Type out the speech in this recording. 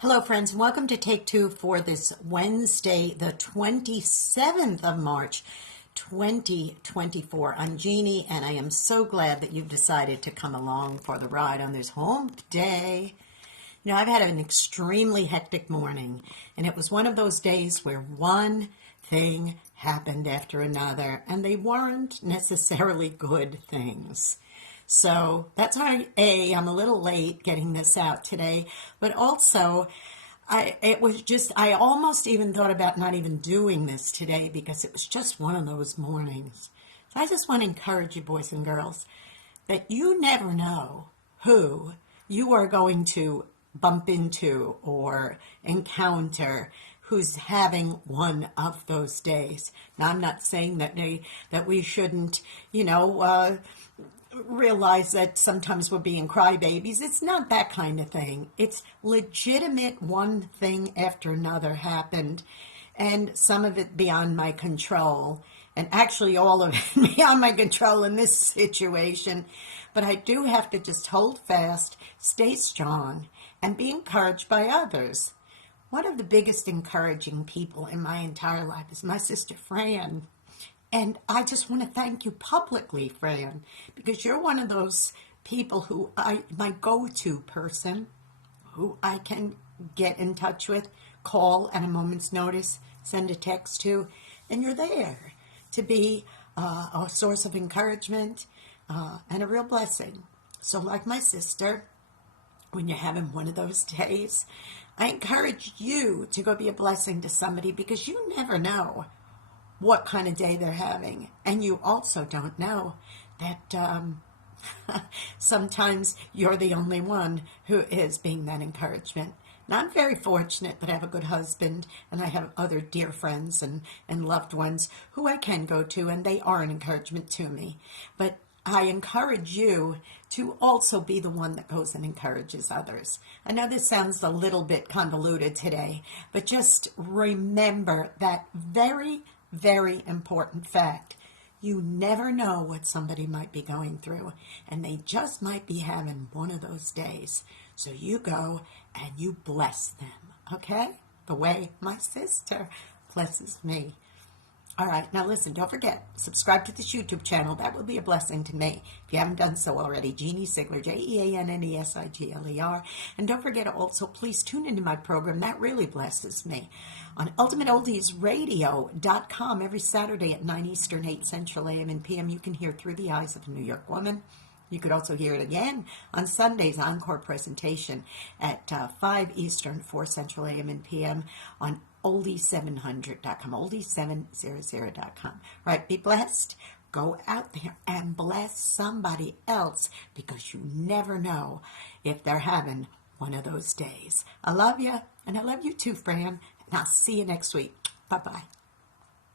Hello, friends, and welcome to Take Two for this Wednesday, the 27th of March, 2024. I'm Jeannie, and I am so glad that you've decided to come along for the ride on this hump day. You know, I've had an extremely hectic morning, and it was one of those days where one thing happened after another, and they weren't necessarily good things. So that's why, I'm a little late getting this out today, but also I almost even thought about not even doing this today because it was just one of those mornings. So I just want to encourage you, boys and girls, that you never know who you are going to bump into or encounter who's having one of those days. Now, I'm not saying that we shouldn't, realize that sometimes we're being crybabies. It's not that kind of thing. It's legitimate. One thing after another happened, and some of it beyond my control, and actually all of it beyond my control in this situation. But I do have to just hold fast, stay strong, and be encouraged by others. One of the biggest encouraging people in my entire life is my sister Fran. And I just want to thank you publicly, Fran, because you're one of those people who my go-to person, who I can get in touch with, call at a moment's notice, send a text to, and you're there to be a source of encouragement and a real blessing. So like my sister, when you're having one of those days, I encourage you to go be a blessing to somebody because you never know what kind of day they're having. And you also don't know that sometimes you're the only one who is being that encouragement. Now, I'm very fortunate that I have a good husband and I have other dear friends and loved ones who I can go to, and they are an encouragement to me. But I encourage you to also be the one that goes and encourages others. I know this sounds a little bit convoluted today, but just remember that very important fact. You never know what somebody might be going through, and they just might be having one of those days. So you go and you bless them, okay? The way my sister blesses me. All right, now listen, don't forget, subscribe to this YouTube channel. That would be a blessing to me. If you haven't done so already, Jeanne Sigler, JeanneSigler. And don't forget also, please tune into my program. That really blesses me. On UltimateOldiesRadio.com every Saturday at 9 Eastern, 8 Central AM and PM, you can hear Through the Eyes of a New York Woman. You could also hear it again on Sunday's encore presentation at 5 Eastern, 4 Central AM and PM on oldies700.com, oldies700.com. Right, be blessed. Go out there and bless somebody else because you never know if they're having one of those days. I love you, and I love you too, Fran. And I'll see you next week. Bye-bye.